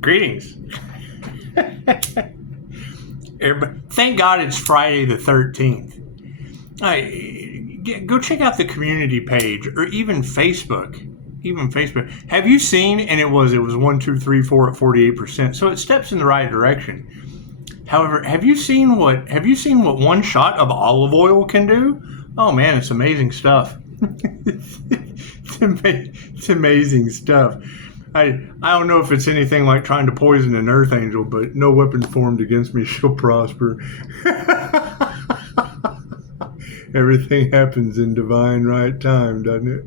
Greetings. Thank God it's Friday the 13th. Go check out the community page or even Facebook. Have you seen? And it was 1, 2, 3, 4 at 48%. So it steps in the right direction. However, have you seen what one shot of olive oil can do? Oh man, it's amazing stuff. It's amazing stuff. I don't know if it's anything like trying to poison an earth angel, but no weapon formed against me shall prosper. Everything happens in divine right time, doesn't it?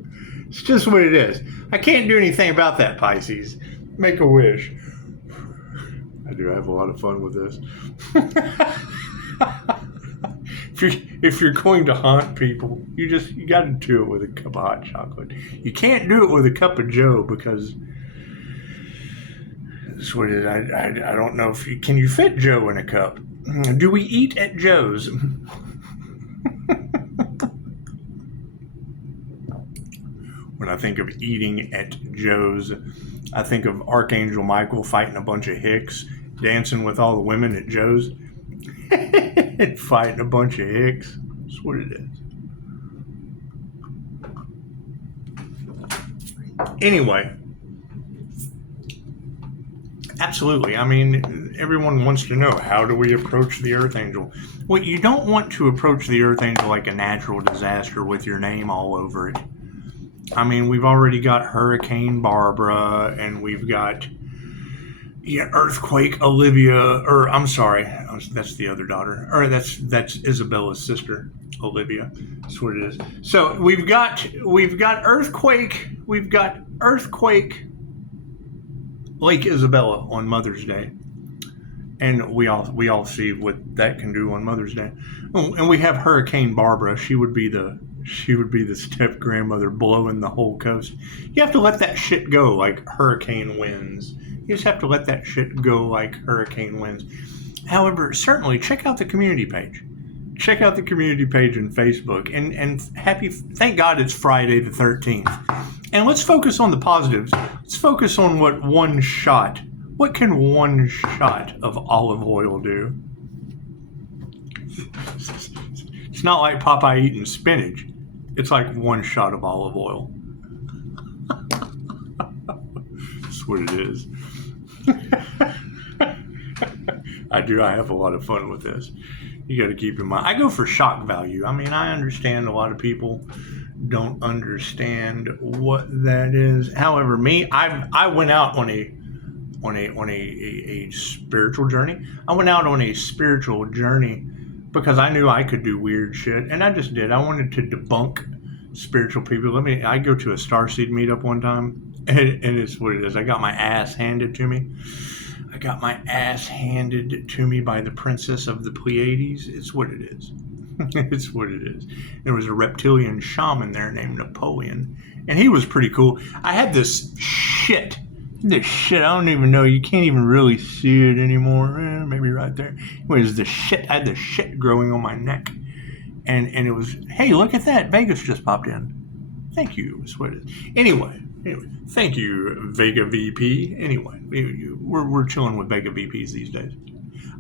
It's just what it is. I can't do anything about that, Pisces. Make a wish. I do have a lot of fun with this. If you're going to haunt people, you got to do it with a cup of hot chocolate. You can't do it with a cup of Joe because that's what it is. I don't know if can you fit Joe in a cup? Do we eat at Joe's? When I think of eating at Joe's, I think of Archangel Michael fighting a bunch of hicks, dancing with all the women at Joe's, and fighting a bunch of hicks. That's what it is. Anyway, absolutely. I mean, everyone wants to know, how do we approach the Earth Angel? Well, you don't want to approach the Earth Angel like a natural disaster with your name all over it. I mean, we've already got Hurricane Barbara, and we've got Earthquake Olivia, or I'm sorry, that's the other daughter, or that's Isabella's sister, Olivia. That's what it is. So we've got Earthquake, Lake Isabella on Mother's Day, and we all see what that can do on Mother's Day. Oh, and we have Hurricane Barbara. She would be the step grandmother blowing the whole coast. You have to let that shit go like hurricane winds. You just have to let that shit go like hurricane winds. However, certainly check out the community page. Check out the community page on Facebook. And thank God it's Friday the 13th. And let's focus on the positives. Let's focus on what can one shot of olive oil do? It's not like Popeye eating spinach. It's like one shot of olive oil. That's what it is. I have a lot of fun with this. You got to keep in mind. I go for shock value. I mean, I understand a lot of people don't understand what that is. However, I went out on a spiritual journey. I went out on a spiritual journey because I knew I could do weird shit, and I just did. I wanted to debunk spiritual people. I go to a Starseed meetup one time, and it's what it is. I got my ass handed to me. By the princess of the Pleiades. It's what it is. It's what it is. There was a reptilian shaman there named Napoleon, and he was pretty cool. I had this shit, I don't even know. You can't even really see it anymore. Maybe right there. Anyways, I had the shit growing on my neck. And it was, hey, look at that. Vegas just popped in. Thank you. That's what it is. Anyway, thank you, Vega VP. Anyway, we're chilling with Vega VPs these days.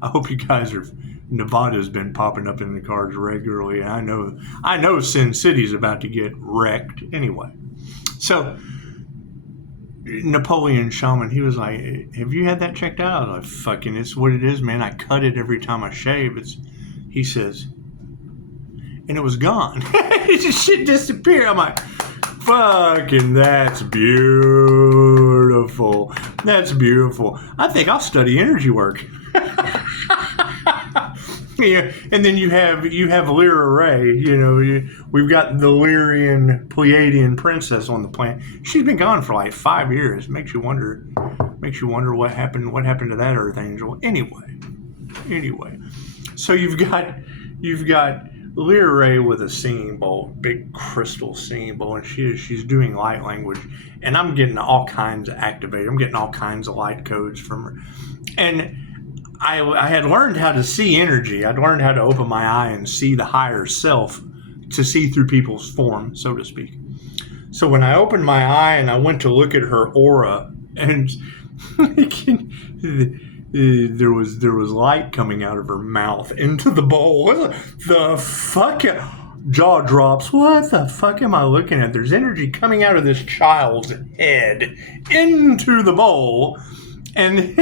I hope you guys are. Nevada's been popping up in the cards regularly. And I know Sin City's about to get wrecked. Anyway, so Napoleon Shaman, he was like, have you had that checked out? I was like, fucking, it's what it is, man. I cut it every time I shave. He says, and it was gone. Just shit disappeared. I'm like, fucking, that's beautiful. That's beautiful. I think I'll study energy work. Yeah, and then you have Lyra Ray. We've got the Lyrian Pleiadian princess on the planet. She's been gone for like 5 years. Makes you wonder what happened to that Earth Angel. Anyway, so you've got Lyra Ray with a singing bowl, big crystal singing bowl, and she's doing light language, and I'm getting all kinds of activated. I'm getting all kinds of light codes from her, and I had learned how to see energy. I'd learned how to open my eye and see the higher self, to see through people's form, so to speak. So when I opened my eye and I went to look at her aura, and There was light coming out of her mouth into the bowl. What the fuck? Jaw drops. What the fuck am I looking at? There's energy coming out of this child's head into the bowl, and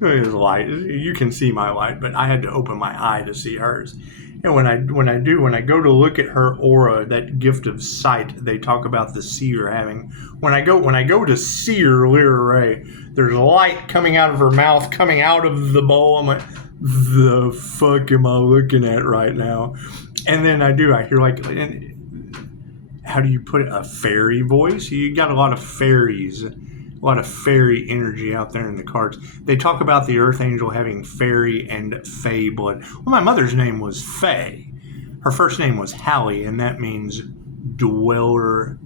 there's light. You can see my light, but I had to open my eye to see hers. And when I go to look at her aura, that gift of sight they talk about the seer having. When I go to see her, Lyra Ray, there's light coming out of her mouth, coming out of the bowl. I'm like, the fuck am I looking at right now? And then I hear like, how do you put it? A fairy voice? You got a lot of fairies, a lot of fairy energy out there in the cards. They talk about the Earth Angel having fairy and fae blood. Well, my mother's name was Fae. Her first name was Hallie, and that means dweller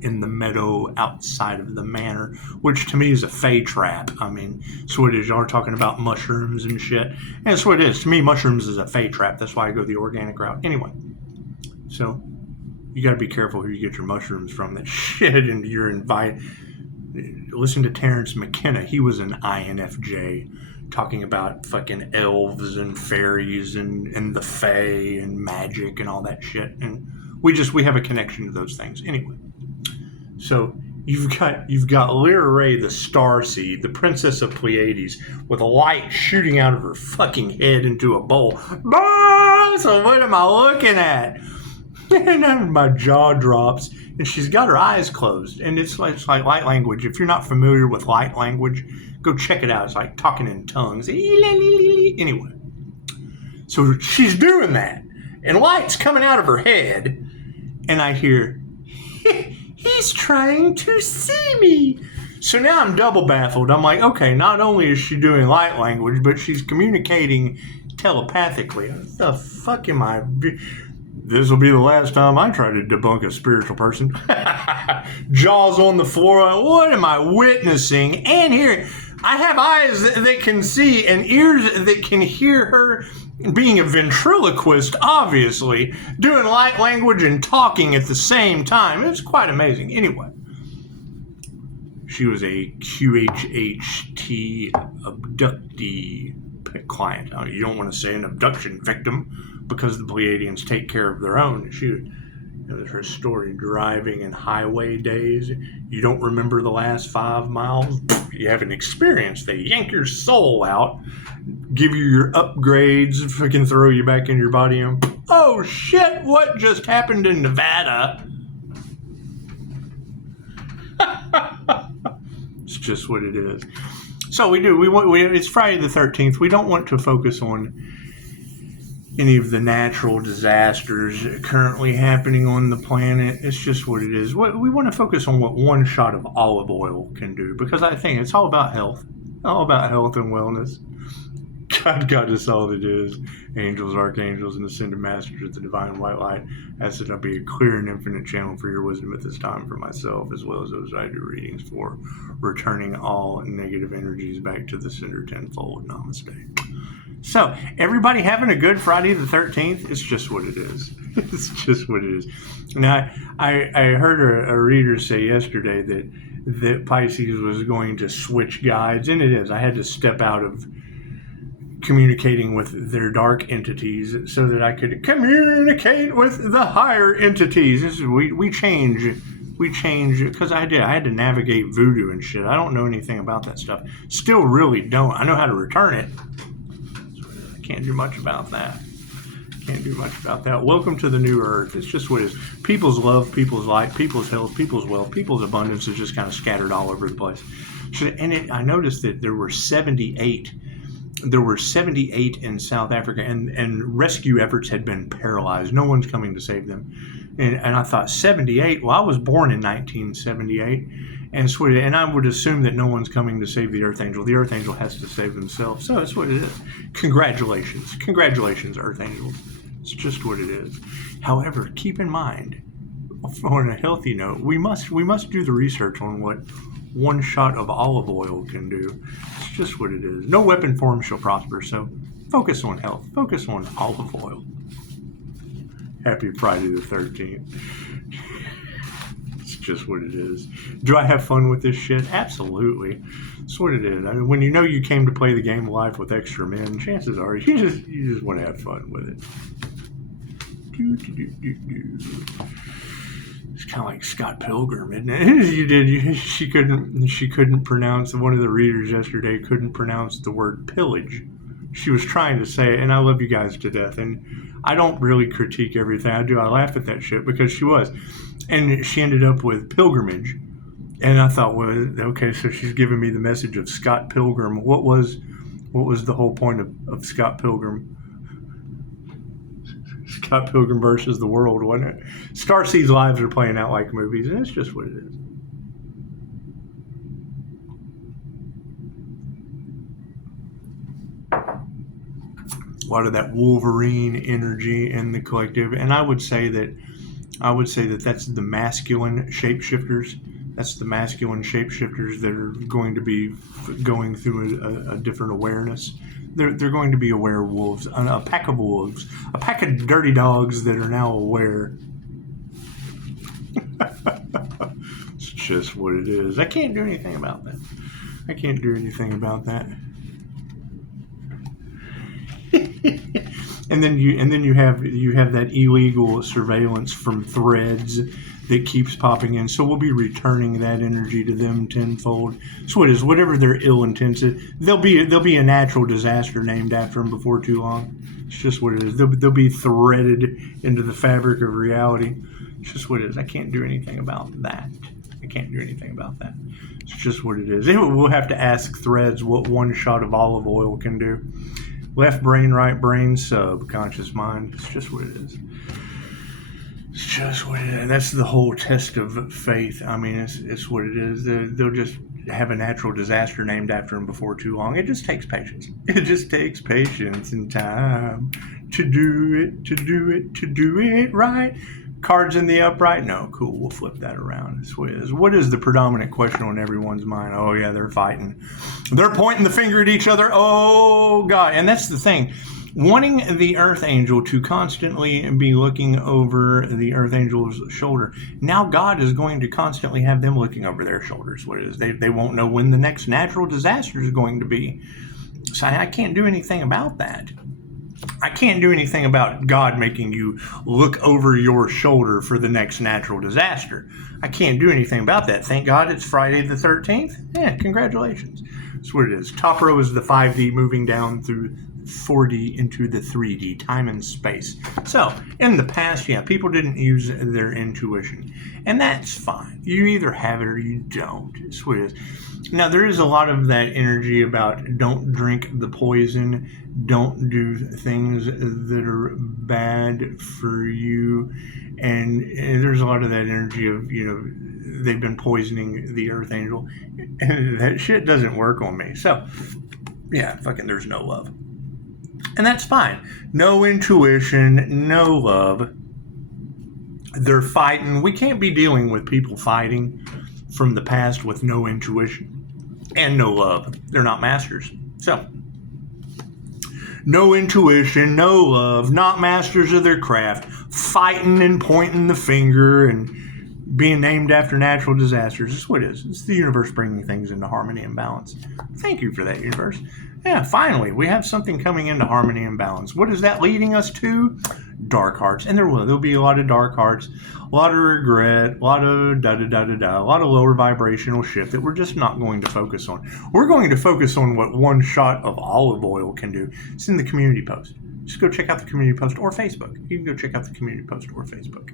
in the meadow outside of the manor, which to me is a fae trap. I mean, that's what it is. Y'all are talking about mushrooms and shit. And that's what it is. To me, mushrooms is a fae trap. That's why I go the organic route. Anyway, so you got to be careful who you get your mushrooms from. That shit, and you're invited. Listen to Terrence McKenna. He was an INFJ talking about fucking elves and fairies and the fae and magic and all that shit. And we have a connection to those things. Anyway. So you've got Lyra Ray, the starseed, the princess of Pleiades, with a light shooting out of her fucking head into a bowl. So what am I looking at? And then my jaw drops, and she's got her eyes closed. And it's like light language. If you're not familiar with light language, go check it out. It's like talking in tongues. Anyway, so she's doing that, and light's coming out of her head, and I hear, he's trying to see me. So now I'm double baffled. I'm like, okay, not only is she doing light language, but she's communicating telepathically. What the fuck am I? This will be the last time I try to debunk a spiritual person. Jaws on the floor. What am I witnessing and hearing? I have eyes that can see and ears that can hear her being a ventriloquist, obviously, doing light language and talking at the same time. It's quite amazing. Anyway, she was a QHHT abductee client. You don't want to say an abduction victim because the Pleiadians take care of their own. There's her story, driving in highway days. You don't remember the last 5 miles? You haven't experienced. They yank your soul out, give you your upgrades, fucking throw you back in your body, and oh shit, what just happened in Nevada? It's just what it is. So it's Friday the 13th. We don't want to focus on any of the natural disasters currently happening on the planet. It's just what it is. We want to focus on what one shot of olive oil can do, because I think it's all about health and wellness. God got us all that is. Angels, archangels, and ascended masters of the divine white light. Ask that I be a clear and infinite channel for your wisdom at this time for myself, as well as those I do readings for, returning all negative energies back to the sender tenfold. Namaste. So, everybody having a good Friday the 13th? It's just what it is. It's just what it is. Now, I heard a reader say yesterday that Pisces was going to switch guides, and it is. I had to step out of communicating with their dark entities so that I could communicate with the higher entities. We change because I had to navigate voodoo and shit. I don't know anything about that stuff. Still really don't. I know how to return it. Can't do much about that. Welcome to the new earth. It's just what it is. People's love, people's light, people's health, people's wealth, people's abundance is just kind of scattered all over the place. I noticed that there were 78 in South Africa, and rescue efforts had been paralyzed. No one's coming to save them. And I thought, 78? Well, I was born in 1978. And I would assume that no one's coming to save the Earth Angel. The Earth Angel has to save themselves. So that's what it is. Congratulations. Congratulations, Earth Angels. It's just what it is. However, keep in mind, on a healthy note, we must do the research on what one shot of olive oil can do. It's just what it is. No weapon form shall prosper, so focus on health. Focus on olive oil. Happy Friday the 13th. It's just what it is. Do I have fun with this shit? Absolutely. That's what it is. I mean, when you know you came to play the game of life with extra men, chances are you just want to have fun with it. It's kind of like Scott Pilgrim, isn't it? She couldn't pronounce, one of the readers yesterday couldn't pronounce the word pillage. She was trying to say it, and I love you guys to death, and I don't really critique everything I do. I laugh at that shit because she was. And she ended up with pilgrimage. And I thought, well, okay, so she's giving me the message of Scott Pilgrim. What was the whole point of Scott Pilgrim? Scott Pilgrim versus the world, wasn't it? Starseed's lives are playing out like movies, and it's just what it is. A lot of that Wolverine energy in the collective, and I would say that that's the masculine shapeshifters. That's the masculine shapeshifters that are going to be going through a different awareness. They're going to be aware wolves, a pack of wolves, a pack of dirty dogs that are now aware. It's just what it is. I can't do anything about that. And then you have that illegal surveillance from threads that keeps popping in. So we'll be returning that energy to them tenfold. So it is, whatever their ill intents, there'll be a natural disaster named after them before too long. It's just what it is. They'll be threaded into the fabric of reality. It's just what it is. I can't do anything about that. It's just what it is. We'll have to ask threads what one shot of olive oil can do. Left brain, right brain, subconscious mind. It's just what it is. That's the whole test of faith. I mean, it's what it is. They'll just have a natural disaster named after them before too long. It just takes patience. And time to do it right. Cards in the upright? No, cool. We'll flip that around. It's what it is. What is the predominant question on everyone's mind? Oh, yeah, they're fighting. They're pointing the finger at each other. Oh, God. And that's the thing. Wanting the Earth Angel to constantly be looking over the Earth Angel's shoulder. Now God is going to constantly have them looking over their shoulders. What it is. They won't know when the next natural disaster is going to be. So I can't do anything about that. I can't do anything about God making you look over your shoulder for the next natural disaster. I can't do anything about that. Thank God it's Friday the 13th. Yeah, congratulations. That's what it is. Top row is the 5D moving down through 4D into the 3D, time and space. So, in the past, yeah, people didn't use their intuition. And that's fine. You either have it or you don't. That's what it is. Now, there is a lot of that energy about don't drink the poison, don't do things that are bad for you. And there's a lot of that energy of, they've been poisoning the Earth Angel. And that shit doesn't work on me. So, yeah, there's no love. And that's fine. No intuition, no love. They're fighting. We can't be dealing with people fighting from the past with no intuition and no love. They're not masters. So, no intuition, no love, not masters of their craft, fighting and pointing the finger and being named after natural disasters. That's what it is. It's the universe bringing things into harmony and balance. Thank you for that, universe. Yeah, finally, we have something coming into harmony and balance. What is that leading us to? Dark hearts. And there'll be a lot of dark hearts, a lot of regret, a lot of a lot of lower vibrational shit that we're just not going to focus on. We're going to focus on what one shot of olive oil can do. It's in the community post. Just go check out the community post or Facebook. You can go check out the community post or Facebook.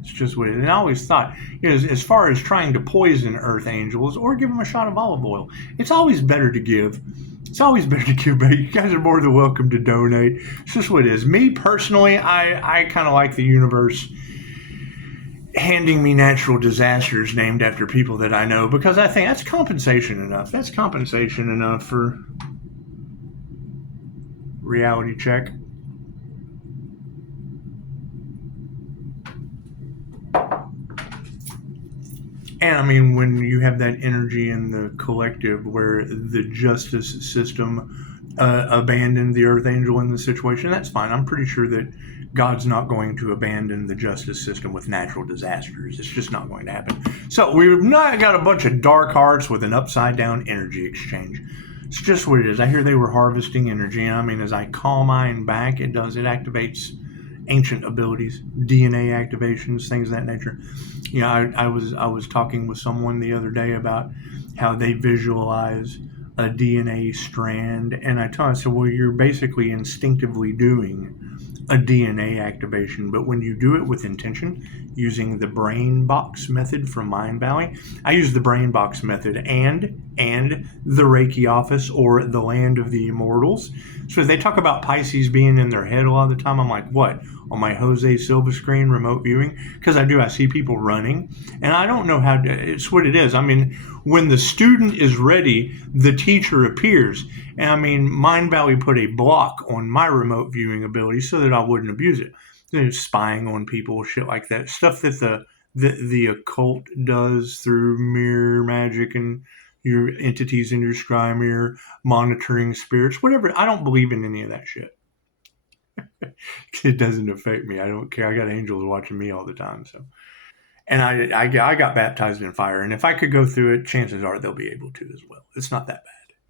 It's just what it is. And I always thought, as far as trying to poison Earth Angels or give them a shot of olive oil, it's always better to give. It's always better to give back. You guys are more than welcome to donate. It's just what it is. Me, personally, I kind of like the universe handing me natural disasters named after people that I know because I think that's compensation enough. That's compensation enough for reality check. And I mean, when you have that energy in the collective where the justice system, abandon the Earth Angel in the situation. That's fine. I'm pretty sure that God's not going to abandon the justice system with natural disasters. It's just not going to happen. So we've not got a bunch of dark hearts with an upside down energy exchange. It's just what it is. I hear they were harvesting energy. And I mean, as I call mine back, it activates ancient abilities, DNA activations, things of that nature. You know, I was talking with someone the other day about how they visualize a DNA strand, and I said, well, you're basically instinctively doing a DNA activation, but when you do it with intention, using the brain box method from Mind Valley, I use the brain box method and the Reiki office or the land of the immortals. So they talk about Pisces being in their head a lot of the time. I'm like, what? On my Jose Silva screen remote viewing? Because I see people running, and I don't know how to, it's what it is. I mean, when the student is ready, the teacher appears. And I mean, Mind Valley put a block on my remote viewing ability so that I wouldn't abuse it. You know, spying on people, shit like that. Stuff that the occult does through mirror magic and your entities in your scry mirror, monitoring spirits, whatever. I don't believe in any of that shit. It doesn't affect me. I don't care. I got angels watching me all the time. So, and I got baptized in fire. And if I could go through it, chances are they'll be able to as well. It's not that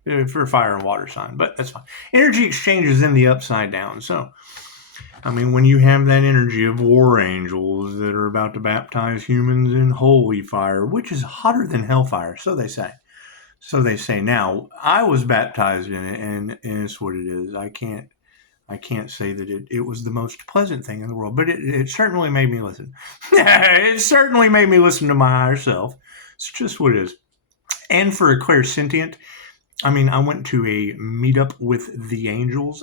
bad for a fire and water sign, but that's fine. Energy exchange is in the upside down. So, I mean, when you have that energy of war angels that are about to baptize humans in holy fire, which is hotter than hellfire, so they say. So they say. Now, I was baptized in it, and it's what it is. I can't say that it was the most pleasant thing in the world, but it certainly made me listen. It certainly made me listen to my higher self. It's just what it is. And for a clairsentient, I mean, I went to a meetup with the angels,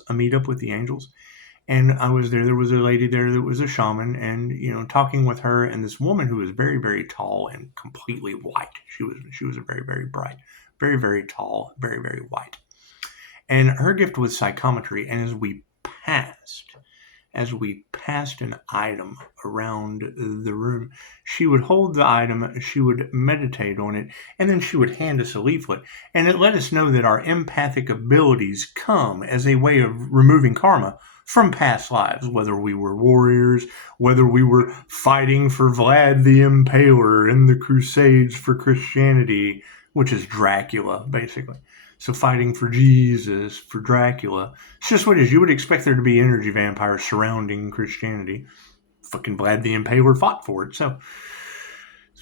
and I was there. There was a lady there that was a shaman, and you know, talking with her and this woman who was very, very tall and completely white. She was a very, very bright, very, very tall, very, very white. And her gift was psychometry. And as we passed an item around the room, she would hold the item, she would meditate on it, and then she would hand us a leaflet. And it let us know that our empathic abilities come as a way of removing karma from past lives, whether we were warriors, whether we were fighting for Vlad the Impaler in the Crusades for Christianity, which is Dracula, basically. So fighting for Jesus, for Dracula. It's just what it is. You would expect there to be energy vampires surrounding Christianity. Fucking Vlad the Impaler fought for it. So,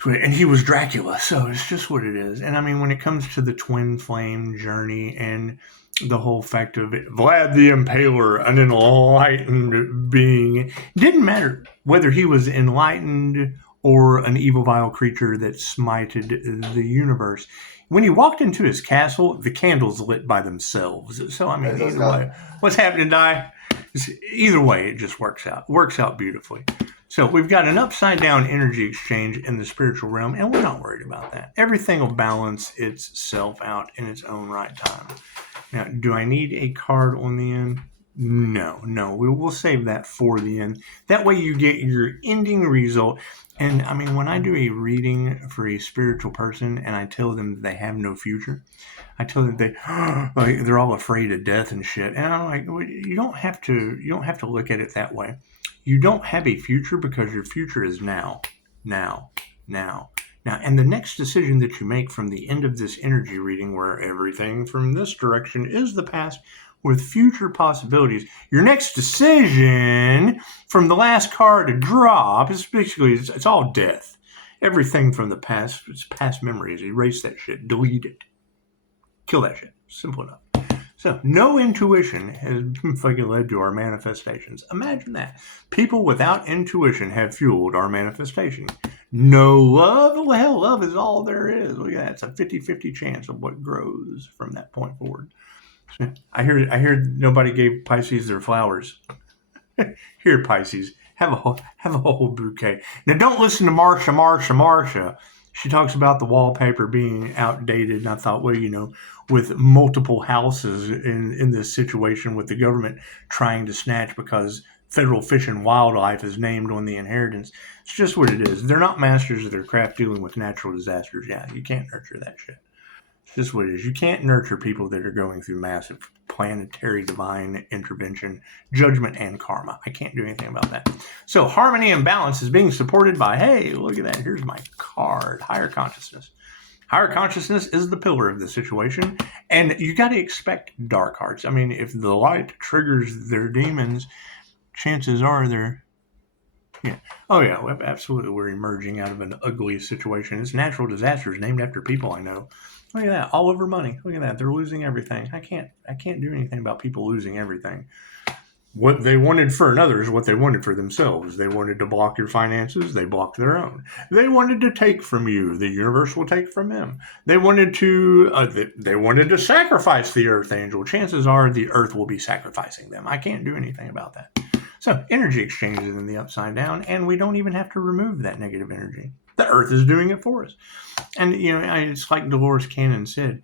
and he was Dracula. So it's just what it is. And I mean, when it comes to the twin flame journey and the whole fact of it, Vlad the Impaler, an enlightened being, it didn't matter whether he was enlightened or an evil, vile creature that smited the universe. When he walked into his castle, the candles lit by themselves. So, I mean, either way, what's happening, Di? Either way, it just works out. Works out beautifully. So we've got an upside-down energy exchange in the spiritual realm, and we're not worried about that. Everything will balance itself out in its own right time. Now, do I need a card on the end? No. We'll save that for the end. That way you get your ending result. And I mean, when I do a reading for a spiritual person and I tell them that they have no future, I tell them they're all afraid of death and shit. And I'm like, well, you don't have to look at it that way. You don't have a future because your future is now. And the next decision that you make from the end of this energy reading, where everything from this direction is the past with future possibilities, your next decision from the last card to drop is basically, it's all death. Everything from the past, it's past memories. Erase that shit. Delete it. Kill that shit. Simple enough. So, no intuition has fucking led to our manifestations. Imagine that. People without intuition have fueled our manifestation. No love? Well, hell, love is all there is. Look at that. It's a 50-50 chance of what grows from that point forward. I hear nobody gave Pisces their flowers. Here, Pisces, have a whole bouquet. Now, don't listen to Marsha. She talks about the wallpaper being outdated, and I thought, well, you know, with multiple houses in this situation with the government trying to snatch because Federal Fish and Wildlife is named on the inheritance. It's just what it is. They're not masters of their craft dealing with natural disasters. Yeah, you can't nurture that shit. It's just what it is. You can't nurture people that are going through massive planetary divine intervention, judgment, and karma. I can't do anything about that. So harmony and balance is being supported by, hey, look at that. Here's my card, higher consciousness. Higher consciousness is the pillar of the situation, and you got to expect dark hearts. I mean, if the light triggers their demons, chances are they're, yeah. Oh, yeah, absolutely. We're emerging out of an ugly situation. It's natural disasters named after people I know. Look at that, all over money. Look at that, they're losing everything. I can't do anything about people losing everything. What they wanted for another is what they wanted for themselves. They wanted to block your finances. They blocked their own. They wanted to take from you. The universe will take from them. They wanted to sacrifice the Earth Angel. Chances are the Earth will be sacrificing them. I can't do anything about that. So energy exchanges in the upside down, and we don't even have to remove that negative energy. The Earth is doing it for us. And, it's like Dolores Cannon said,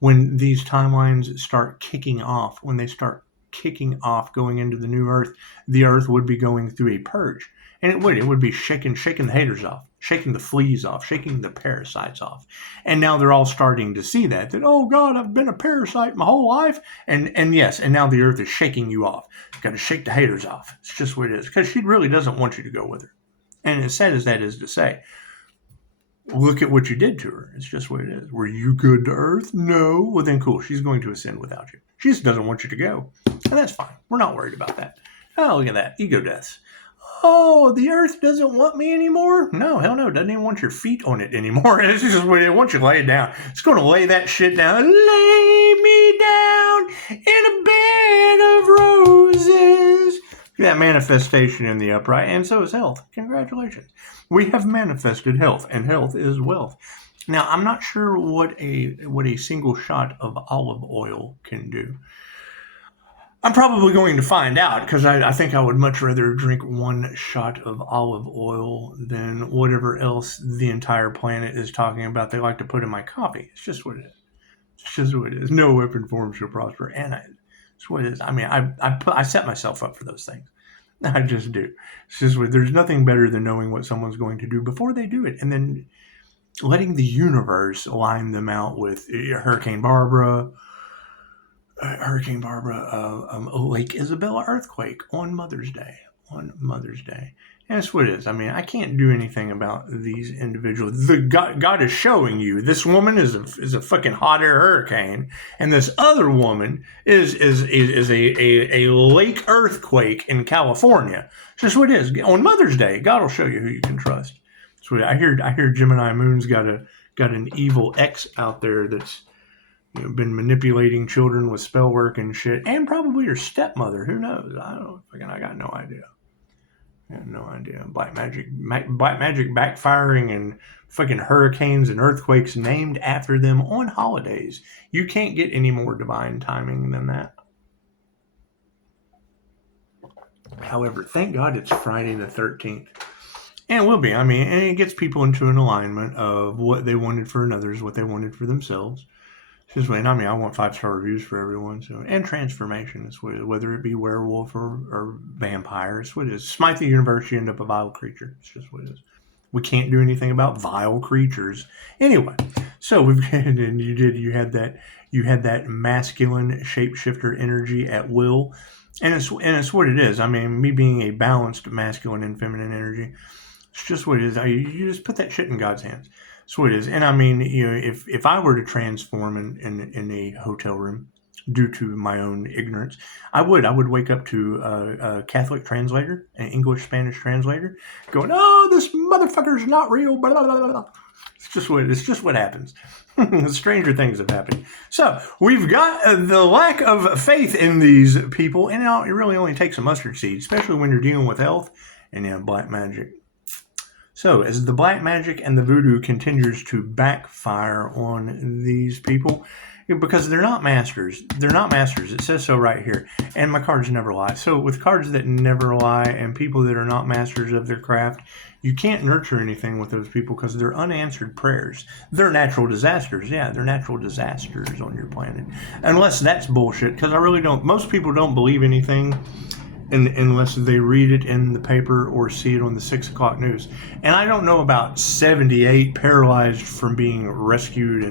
when these timelines start kicking off, when they start kicking off going into the new Earth, the Earth would be going through a purge. And it would be shaking the haters off, shaking the fleas off, shaking the parasites off. And now they're all starting to see that, oh God, I've been a parasite my whole life. And yes, and now the Earth is shaking you off. You've got to shake the haters off. It's just what it is. Because she really doesn't want you to go with her. And as sad as that is to say, look at what you did to her. It's just what it is. Were you good to Earth? No. Well, then cool. She's going to ascend without you. She just doesn't want you to go. And that's fine. We're not worried about that. Oh, look at that. Ego deaths. Oh, the Earth doesn't want me anymore? No, hell no. It doesn't even want your feet on it anymore. It's just what it wants you to lay it down. It's going to lay that shit down. Lay me down in a bed of roses. That manifestation in the upright, and so is health. Congratulations. We have manifested health, and health is wealth. Now, I'm not sure what a single shot of olive oil can do. I'm probably going to find out, because I think I would much rather drink one shot of olive oil than whatever else the entire planet is talking about they like to put in my coffee. It's just what it is. It's just what it is. No weapon formed shall prosper. And it's what it is. I mean, I set myself up for those things. I just do. It's just what, there's nothing better than knowing what someone's going to do before they do it, and then letting the universe line them out with Hurricane Barbara, Lake Isabella earthquake on Mother's Day. And that's what it is. I mean, I can't do anything about these individuals. God is showing you this woman is a fucking hot air hurricane, and this other woman is a lake earthquake in California. It's just what it is. On Mother's Day, God will show you who you can trust. So I hear Gemini Moon's got an evil ex out there that's been manipulating children with spell work and shit, and probably your stepmother. Who knows? I got no idea. I have no idea. Black magic backfiring, and fucking hurricanes and earthquakes named after them on holidays. You can't get any more divine timing than that. However, thank God it's Friday the 13th. And it will be. I mean, and it gets people into an alignment of what they wanted for others, what they wanted for themselves. Just wait. I mean, I want 5-star reviews for everyone. So, and transformation is what it is, whether it be werewolf or vampire. It's what it is. Smite the universe, you end up a vile creature. It's just what it is. We can't do anything about vile creatures. Anyway, so you had that masculine shapeshifter energy at will, and it's what it is. I mean, me being a balanced masculine and feminine energy, it's just what it is. You just put that shit in God's hands. That's what it is. And I mean, if I were to transform in a hotel room due to my own ignorance, I would wake up to a Catholic translator, an English Spanish translator, going, "Oh, this motherfucker's not real." Blah, blah, blah, blah. It's just what happens. Stranger things have happened. So we've got the lack of faith in these people, and it really only takes a mustard seed, especially when you're dealing with health and black magic. So as the black magic and the voodoo continues to backfire on these people, because they're not masters. They're not masters. It says so right here. And my cards never lie. So with cards that never lie and people that are not masters of their craft, you can't nurture anything with those people because they're unanswered prayers. They're natural disasters. Yeah, they're natural disasters on your planet. Unless that's bullshit, because I really don't. Most people don't believe anything unless they read it in the paper or see it on the 6 o'clock news. And I don't know about 78 paralyzed from being rescued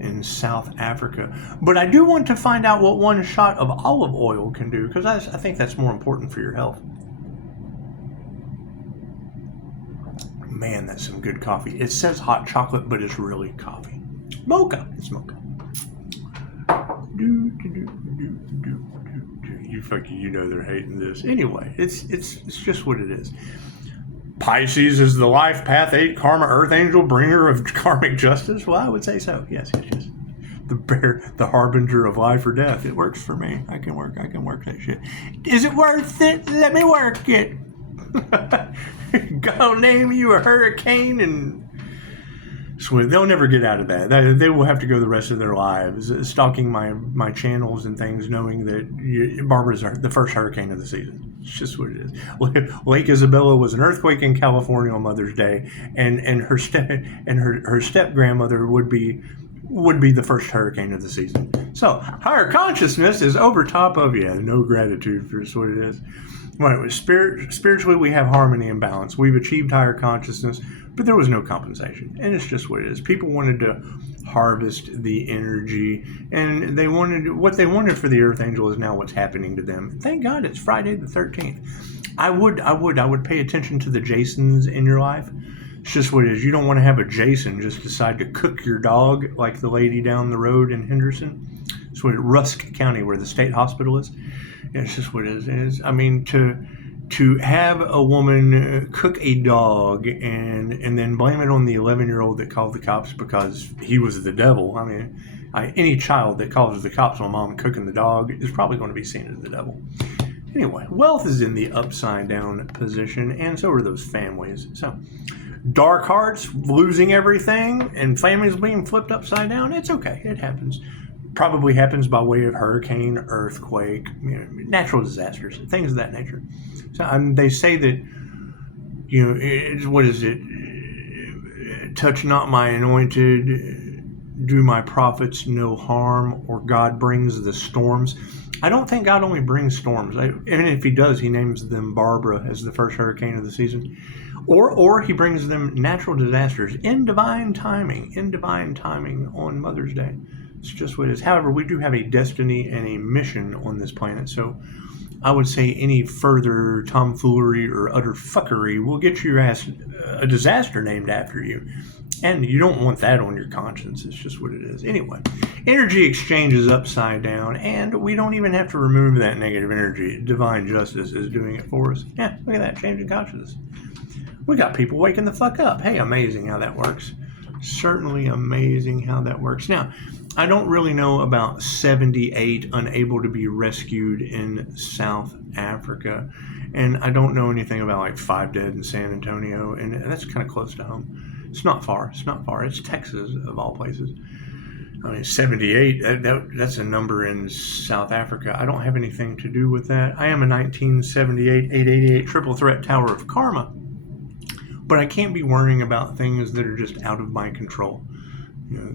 in South Africa. But I do want to find out what one shot of olive oil can do, because I think that's more important for your health. Man, that's some good coffee. It says hot chocolate, but it's really coffee. Mocha. It's mocha. You know they're hating this. Anyway, it's just what it is. Pisces is the life path 8 karma earth angel, bringer of karmic justice. Well, I would say so. Yes. The harbinger of life or death. It works for me. I can work that shit. Is it worth it? Let me work it. God name you a hurricane and swim. They'll never get out of that. They will have to go the rest of their lives stalking my channels and things, knowing that Barbara's the first hurricane of the season. It's just what it is. Lake Isabella was an earthquake in California on Mother's Day, and her step grandmother would be the first hurricane of the season. So higher consciousness is over top of no gratitude for what it is. Right, spiritually we have harmony and balance. We've achieved higher consciousness, but there was no compensation, and it's just what it is. People wanted to harvest the energy, and what they wanted for the Earth Angel is now what's happening to them. Thank God it's Friday the 13th. I would pay attention to the Jasons in your life. It's just what it is. You don't want to have a Jason just decide to cook your dog like the lady down the road in Henderson. It's what Rusk County, where the state hospital is. It's just what it is. I mean, to have a woman cook a dog and then blame it on the 11-year-old that called the cops because he was the devil. I mean, any child that calls the cops on mom cooking the dog is probably going to be seen as the devil. Anyway, wealth is in the upside down position, and so are those families. So, dark hearts, losing everything, and families being flipped upside down, it's okay. It happens. Probably happens by way of hurricane, earthquake, natural disasters, things of that nature. So they say that, what is it? Touch not my anointed, do my prophets no harm, or God brings the storms. I don't think God only brings storms. And if he does, he names them Barbara as the first hurricane of the season. Or he brings them natural disasters in divine timing on Mother's Day. It's just what it is. However, we do have a destiny and a mission on this planet, so I would say any further tomfoolery or utter fuckery will get your ass a disaster named after you. And you don't want that on your conscience. It's just what it is. Anyway, energy exchange is upside down, and we don't even have to remove that negative energy. Divine justice is doing it for us. Yeah, look at that, changing consciousness. We got people waking the fuck up. Hey, amazing how that works. Certainly amazing how that works. Now, I don't really know about 78 unable to be rescued in South Africa, and I don't know anything about like 5 dead in San Antonio, and that's kind of close to home. It's not far. It's Texas, of all places. I mean, 78, that's a number in South Africa. I don't have anything to do with that. I am a 1978 888 triple threat tower of karma, but I can't be worrying about things that are just out of my control.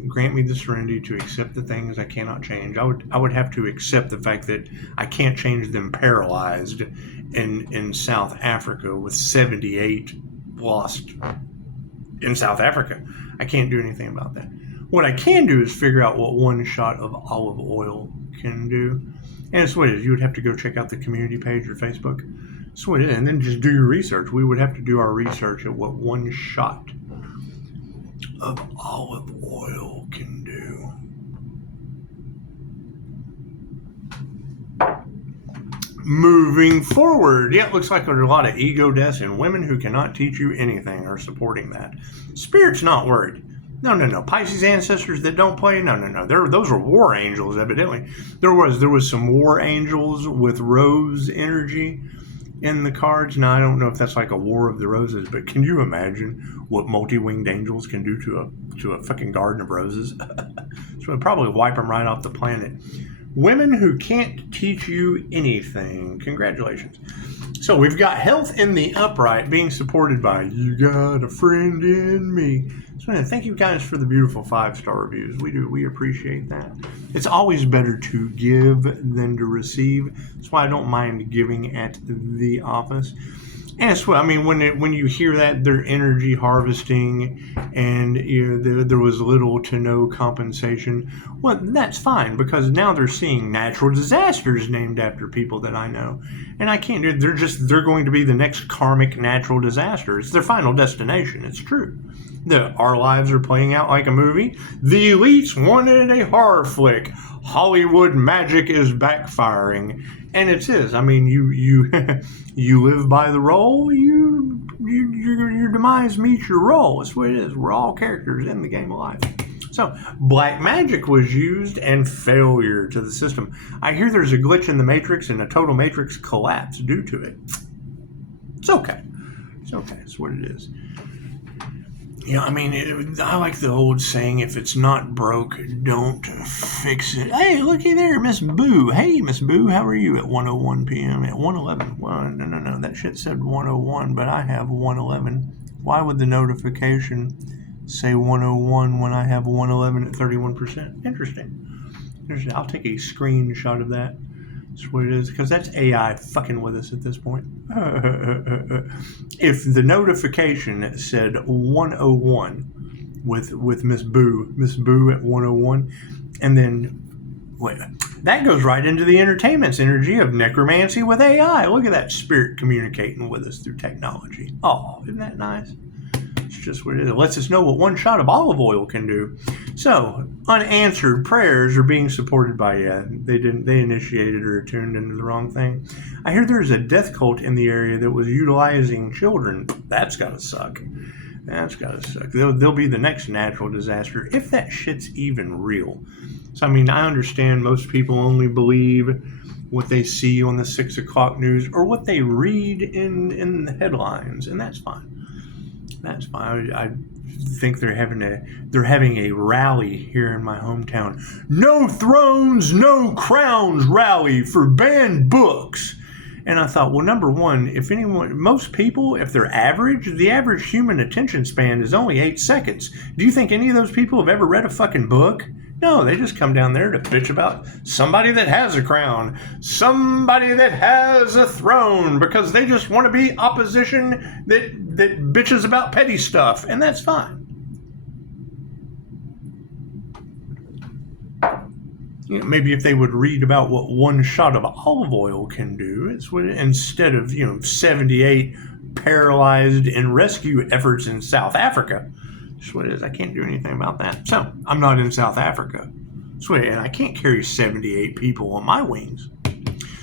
Grant me the serenity to accept the things I cannot change. I would have to accept the fact that I can't change them paralyzed in South Africa with 78 lost in South Africa. I can't do anything about that. What I can do is figure out what one shot of olive oil can do. And it's what it is. You would have to go check out the community page or Facebook. That's what it is. And then just do your research. We would have to do our research at what one shot of olive oil can do. Moving forward, it looks like there are a lot of ego deaths, and women who cannot teach you anything are supporting that. Spirit's not worried. No. Pisces ancestors that don't play, no. Those are war angels, evidently. There was some war angels with rose energy in the cards. Now, I don't know if that's like a War of the Roses, but can you imagine what multi-winged angels can do to a fucking garden of roses? So it'd probably wipe them right off the planet. Women who can't teach you anything. Congratulations. So we've got health in the upright being supported by You Got a Friend in Me. So thank you guys for the beautiful 5-star reviews. We appreciate that. It's always better to give than to receive. That's why I don't mind giving at the office. And it's what I mean when you hear that they're energy harvesting, and there was little to no compensation. Well, that's fine, because now they're seeing natural disasters named after people that I know, and I can't do. They're going to be the next karmic natural disaster. It's their final destination. It's true. Our lives are playing out like a movie. The elites wanted a horror flick. Hollywood magic is backfiring. And it is. I mean, you you live by the role. Your demise meets your role. That's what it is. We're all characters in the game of life. So black magic was used, and failure to the system. I hear there's a glitch in the matrix and a total matrix collapse due to it. It's okay. It's okay. It's what it is. Yeah, I mean, I like the old saying, if it's not broke, don't fix it. Hey, looky there, Miss Boo. Hey, Miss Boo, how are you at 1:01 p.m.? At 1:11? Well, no, that shit said 1:01, but I have 1:11. Why would the notification say 1:01 when I have 1:11 at 31%? Interesting. I'll take a screenshot of that. That's what it is, because that's AI fucking with us at this point. If the notification said 1:01 with Miss Boo at 1:01, and then wait, that goes right into the entertainment's energy of necromancy with AI. Look at that spirit communicating with us through technology. Oh, isn't that nice? It's just what it is. It lets us know what one shot of olive oil can do. So, unanswered prayers are being supported by they initiated or tuned into the wrong thing. I hear there's a death cult in the area that was utilizing children. That's gotta suck. That's gotta suck. They'll be the next natural disaster, if that shit's even real. So, I mean, I understand most people only believe what they see on the 6 o'clock news or what they read in the headlines, and that's fine. That's fine. I think they're having a rally here in my hometown. No thrones, no crowns rally for banned books. And I thought, well, number one, most people, if they're average, the average human attention span is only 8 seconds. Do you think any of those people have ever read a fucking book? No, they just come down there to bitch about somebody that has a crown, somebody that has a throne, because they just want to be opposition that bitches about petty stuff, and that's fine. Maybe if they would read about what one shot of olive oil can do, instead of 78 paralyzed and rescue efforts in South Africa. That's what it is. I can't do anything about that. So, I'm not in South Africa. And I can't carry 78 people on my wings.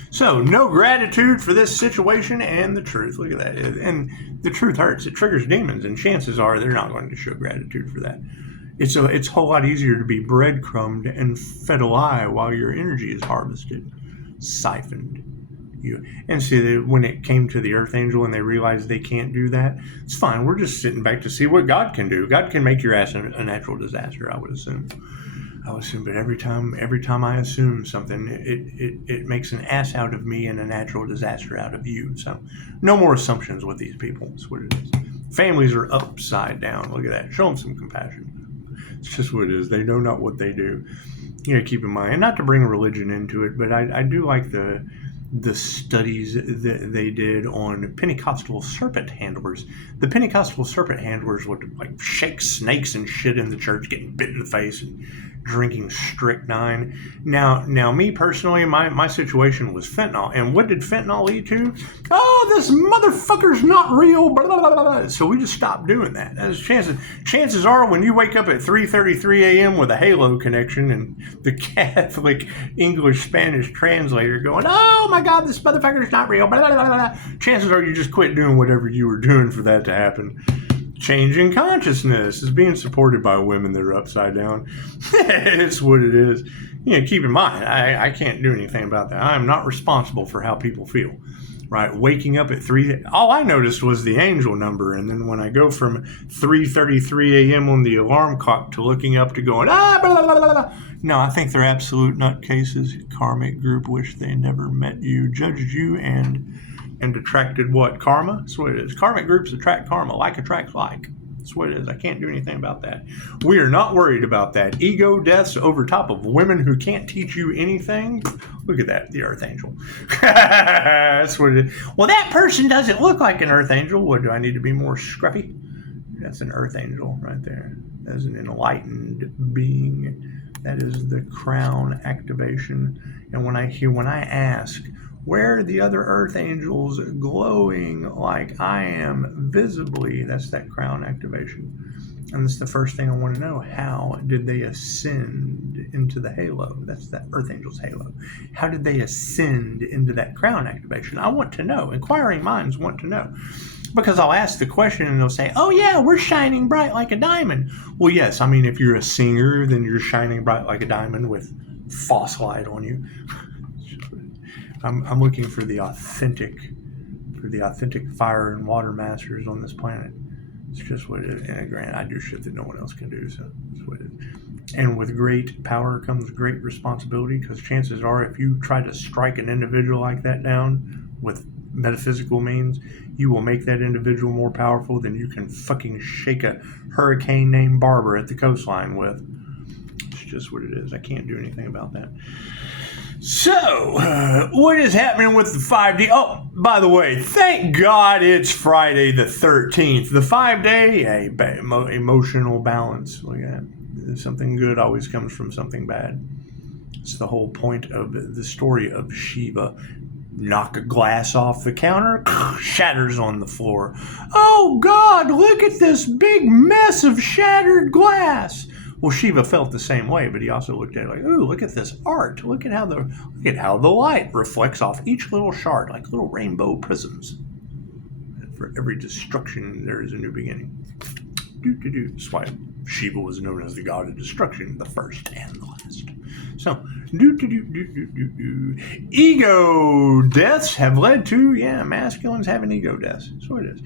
So, no gratitude for this situation and the truth. Look at that. And the truth hurts. It triggers demons, and chances are they're not going to show gratitude for that. It's a whole lot easier to be breadcrumbed and fed a lie while your energy is harvested, siphoned. And see, that when it came to the Earth Angel and they realized they can't do that, it's fine. We're just sitting back to see what God can do. God can make your ass a natural disaster, I would assume. But every time I assume something, it makes an ass out of me and a natural disaster out of you. So, no more assumptions with these people. That's what it is. Families are upside down. Look at that. Show them some compassion. It's just what it is. They know not what they do. Keep in mind, and not to bring religion into it, but I do like the studies that they did on Pentecostal serpent handlers. The Pentecostal serpent handlers would shake snakes and shit in the church, getting bit in the face and drinking strychnine. Now me personally, my situation was fentanyl. And what did fentanyl lead to? Oh, this motherfucker's not real. Blah, blah, blah, blah. So we just stopped doing that. As chances are, when you wake up at 3:33 a.m. with a Halo connection and the Catholic English-Spanish translator going, oh my God, this motherfucker's not real. Blah, blah, blah, blah. Chances are you just quit doing whatever you were doing for that to happen. Changing consciousness is being supported by women that are upside down. It's what it is. Keep in mind, I can't do anything about that. I'm not responsible for how people feel. Right? Waking up at 3, all I noticed was the angel number. And then when I go from 3:33 a.m. on the alarm clock to looking up to going, blah, blah, blah, blah. No, I think they're absolute nutcases. Karmic group wish they never met you, judged you, and attracted what? Karma? That's what it is. Karmic groups attract karma. Like attracts like. That's what it is. I can't do anything about that. We are not worried about that. Ego deaths over top of women who can't teach you anything. Look at that, the Earth Angel. That's what it is. Well, that person doesn't look like an Earth Angel. What, do I need to be more scruffy? That's an Earth Angel right there. That's an enlightened being. That is the crown activation. And when I ask, where are the other Earth Angels glowing like I am visibly? That's that crown activation. And that's the first thing I want to know. How did they ascend into the halo? That's that Earth Angel's halo. How did they ascend into that crown activation? I want to know. Inquiring minds want to know. Because I'll ask the question and they'll say, oh yeah, we're shining bright like a diamond. Well, yes, I mean, if you're a singer, then you're shining bright like a diamond with phosphite on you. I'm looking for the authentic fire and water masters on this planet. It's just what it is. And granted, I do shit that no one else can do, so that's what it is. And with great power comes great responsibility, because chances are if you try to strike an individual like that down with metaphysical means, you will make that individual more powerful than you can fucking shake a hurricane named Barbara at the coastline with. It's just what it is. I can't do anything about that. So, what is happening with the 5D? Oh, by the way, thank God it's Friday the 13th. The 5-day, emotional balance. Look at that. Something good always comes from something bad. It's the whole point of the story of Shiva. Knock a glass off the counter, shatters on the floor. Oh God, look at this big mess of shattered glass. Well, Shiva felt the same way, but he also looked at it like, ooh, look at this art. Look at how the light reflects off each little shard, like little rainbow prisms. And for every destruction, there is a new beginning. That's why Shiva was known as the god of destruction, the first and the last. So, ego deaths have led to, masculines having ego deaths. That's what it is.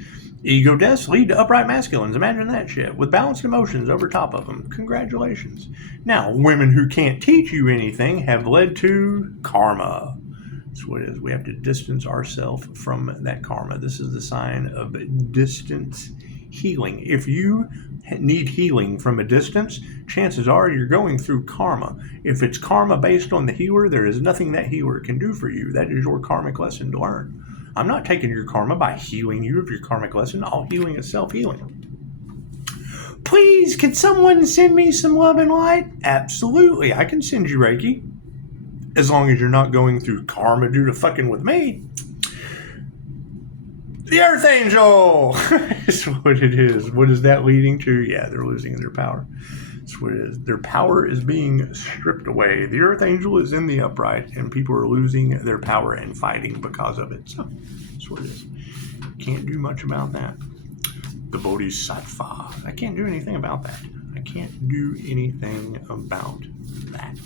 Ego deaths lead to upright masculines. Imagine that shit. With balanced emotions over top of them. Congratulations. Now, women who can't teach you anything have led to karma. That's what it is. We have to distance ourselves from that karma. This is the sign of distance healing. If you need healing from a distance, chances are you're going through karma. If it's karma based on the healer, there is nothing that healer can do for you. That is your karmic lesson to learn. I'm not taking your karma by healing you of your karmic lesson. All healing is self-healing. Please, can someone send me some love and light? Absolutely. I can send you Reiki. As long as you're not going through karma due to fucking with me. The Earth Angel! That's what it is. What is that leading to? Yeah, they're losing their power. That's what it is. Their power is being stripped away. The Earth Angel is in the upright, and people are losing their power and fighting because of it. So, that's what it is. Can't do much about that. The Bodhisattva. I can't do anything about that. I can't do anything about that.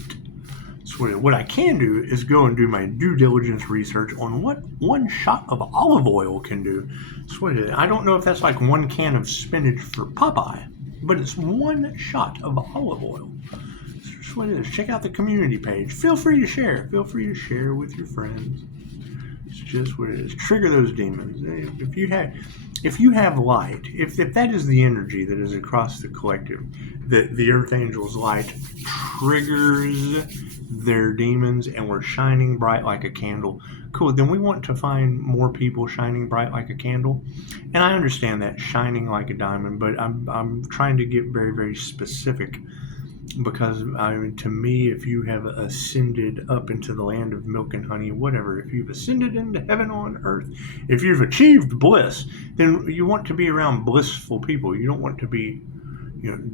So what I can do is go and do my due diligence research on what one shot of olive oil can do. So I don't know if that's like one can of spinach for Popeye, but it's one shot of olive oil. That's what it is. Check out the community page. Feel free to share. Feel free to share with your friends. It's just what it is. Trigger those demons. If you have light, if that is the energy that is across the collective, the Earth Angel's light triggers their demons, and we're shining bright like a candle. Cool. Then we want to find more people shining bright like a candle. And I understand that shining like a diamond, but I'm trying to get very, very specific. Because, to me, if you have ascended up into the land of milk and honey, whatever, if you've ascended into heaven on earth, if you've achieved bliss, then you want to be around blissful people. You don't want to be,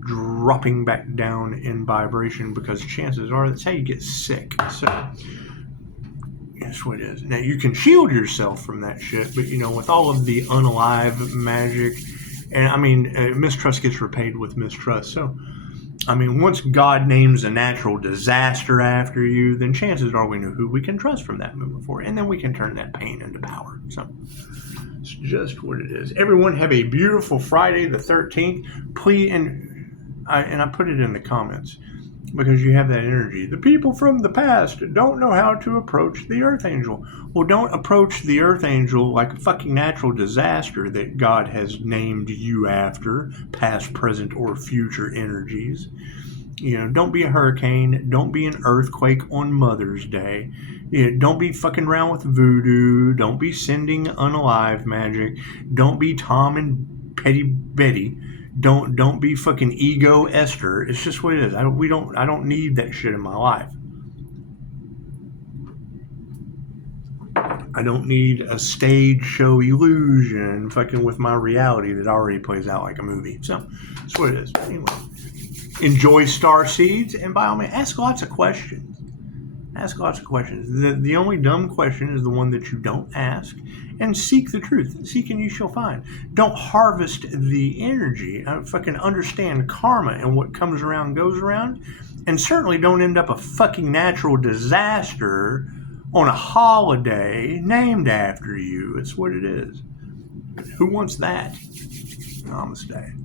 dropping back down in vibration, because chances are that's how you get sick. So, that's what it is. Now, you can shield yourself from that shit, but, with all of the unalive magic, and, mistrust gets repaid with mistrust. So, once God names a natural disaster after you, then chances are we know who we can trust from that movement forward. And then we can turn that pain into power. So, it's just what it is. Everyone have a beautiful Friday the 13th. Please, and I put it in the comments. because you have that energy. The people from the past don't know how to approach the Earth Angel. Well, don't approach the Earth Angel like a fucking natural disaster that God has named you after, past, present, or future energies. You know, don't be a hurricane. Don't be an earthquake on Mother's Day. You know, don't be fucking around with voodoo. Don't be sending unalive magic. Don't be Tom and Petty Betty. Don't be fucking ego Esther. It's just what it is. I don't need that shit in my life. I don't need a stage show illusion fucking with my reality that already plays out like a movie. So that's what it is. Anyway, enjoy star seeds, and by all means, ask lots of questions. Ask lots of questions. The only dumb question is the one that you don't ask. And seek the truth. Seek and you shall find. Don't harvest the energy. Fucking understand karma and what comes around goes around. And certainly don't end up a fucking natural disaster on a holiday named after you. It's what it is. Who wants that? Namaste.